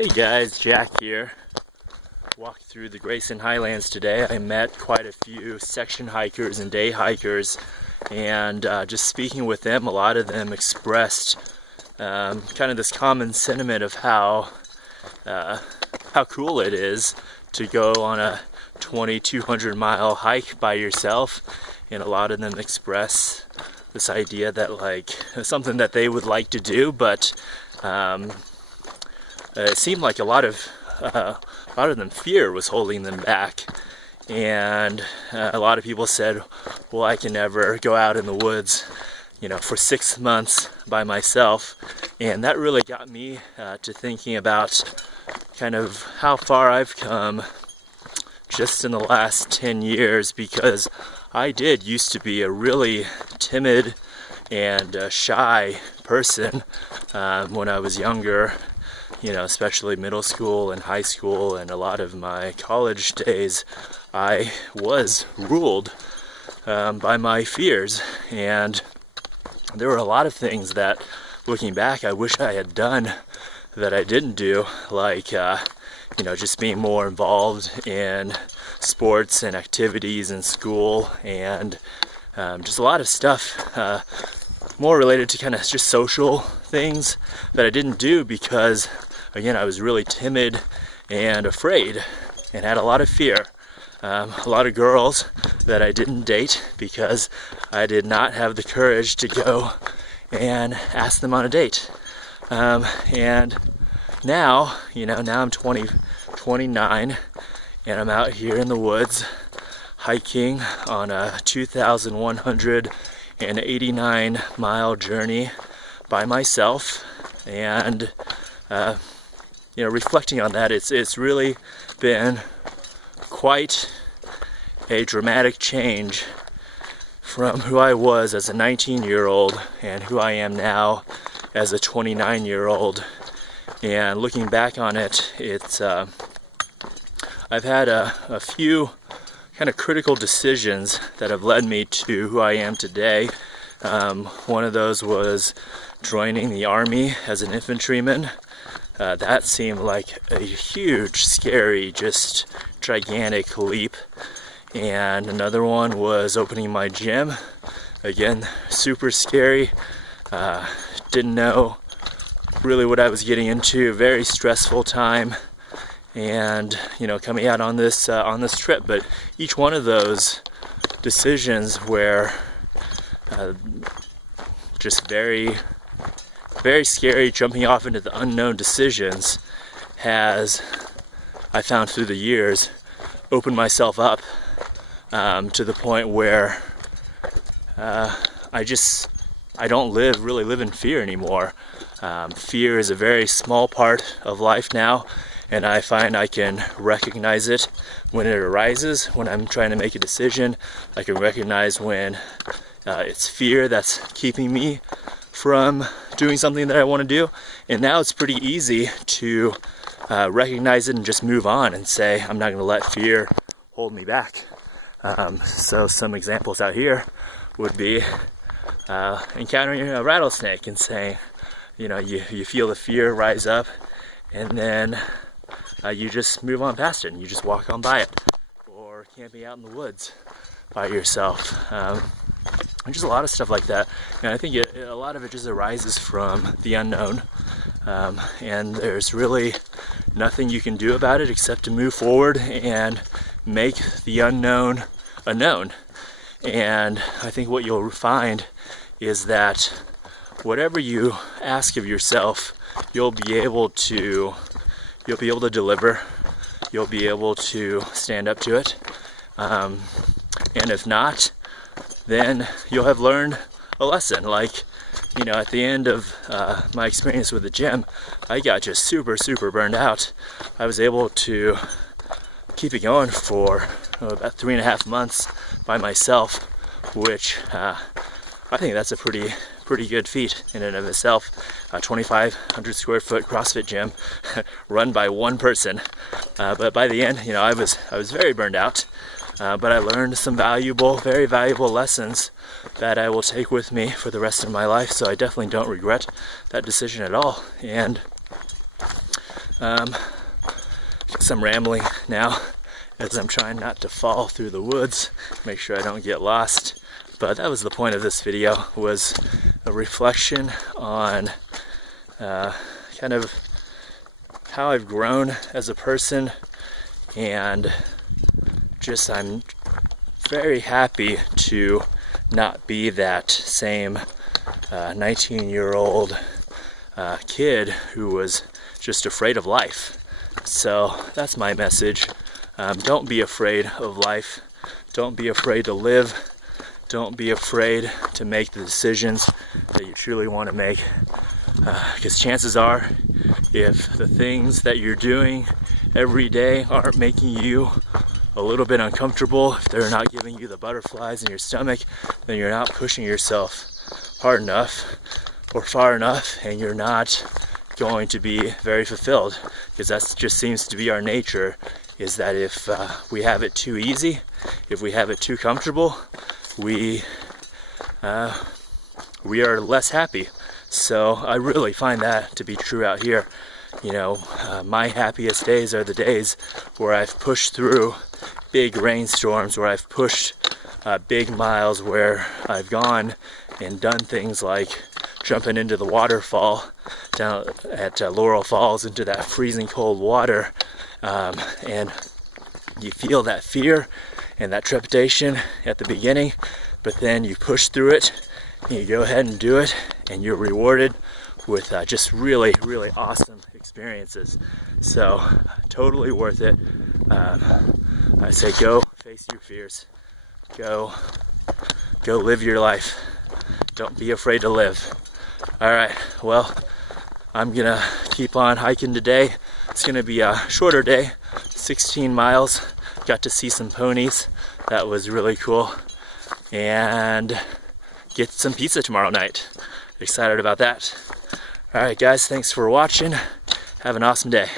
Hey guys, Jack here. Walked through the Grayson Highlands today. I met quite a few section hikers and day hikers, and just speaking with them, a lot of them expressed kind of this common sentiment of how cool it is to go on a 2,200 mile hike by yourself, and a lot of them express this idea that like something that they would like to do, but it seemed like a lot of them fear was holding them back, and a lot of people said, "Well, I can never go out in the woods, for 6 months by myself," and that really got me to thinking about kind of how far I've come just in the last 10 years, because I did used to be a really timid and shy person when I was younger. Especially middle school and high school, and a lot of my college days, I was ruled by my fears. And there were a lot of things that, looking back, I wish I had done that I didn't do, like, just being more involved in sports and activities in school, and just a lot of stuff more related to kind of just social things that I didn't do because, again, I was really timid and afraid and had a lot of fear. A lot of girls that I didn't date because I did not have the courage to go and ask them on a date. And now, now I'm 29, and I'm out here in the woods hiking on a 2,189 mile journey by myself, and reflecting on that, it's really been quite a dramatic change from who I was as a 19-year-old and who I am now as a 29-year-old. And looking back on it, it's I've had a few kind of critical decisions that have led me to who I am today. One of those was joining the Army as an infantryman. That seemed like a huge, scary, just gigantic leap. And another one was opening my gym. Again, super scary. Didn't know really what I was getting into. Very stressful time. And coming out on this trip. But each one of those decisions were just very, very scary. Jumping off into the unknown decisions has, I found through the years, opened myself up to the point where I don't really live in fear anymore. Fear is a very small part of life now, and I find I can recognize it when it arises. When I'm trying to make a decision, I can recognize when it's fear that's keeping me from doing something that I want to do. And now it's pretty easy to recognize it and just move on and say, I'm not going to let fear hold me back. So some examples out here would be encountering a rattlesnake and saying, you feel the fear rise up, and then you just move on past it and you just walk on by it. Or camping out in the woods by yourself. And just a lot of stuff like that. And I think a lot of it just arises from the unknown. And there's really nothing you can do about it except to move forward and make the unknown a known. And I think what you'll find is that whatever you ask of yourself, you'll be able to deliver. You'll be able to stand up to it. And if not, then you'll have learned a lesson. Like, at the end of my experience with the gym, I got just super, super burned out. I was able to keep it going for about 3.5 months by myself, which I think that's a pretty good feat in and of itself. A 2,500 square foot CrossFit gym run by one person. But by the end, I was very burned out. But I learned some very valuable lessons that I will take with me for the rest of my life. So I definitely don't regret that decision at all. And Guess I'm rambling now as I'm trying not to fall through the woods, make sure I don't get lost. But that was the point of this video, was a reflection on kind of how I've grown as a person, and just I'm very happy to not be that same 19-year-old kid who was just afraid of life. So that's my message. Don't be afraid of life. Don't be afraid to live. Don't be afraid to make the decisions that you truly want to make. Because chances are, if the things that you're doing every day aren't making you a little bit uncomfortable, if they're not giving you the butterflies in your stomach, then you're not pushing yourself hard enough or far enough, and you're not going to be very fulfilled. Because that just seems to be our nature, is that if we have it too easy, if we have it too comfortable, we are less happy. So I really find that to be true out here. You know, my happiest days are the days where I've pushed through big rainstorms, where I've pushed big miles, where I've gone and done things like jumping into the waterfall down at Laurel Falls, into that freezing cold water, and you feel that fear and that trepidation at the beginning, but then you push through it and you go ahead and do it, and you're rewarded with just really, really awesome experiences. So totally worth it. I say go face your fears. Go live your life. Don't be afraid to live. All right, well, I'm gonna keep on hiking today. It's gonna be a shorter day, 16 miles. Got to see some ponies. That was really cool. And get some pizza tomorrow night. Excited about that. All right, guys, thanks for watching. Have an awesome day.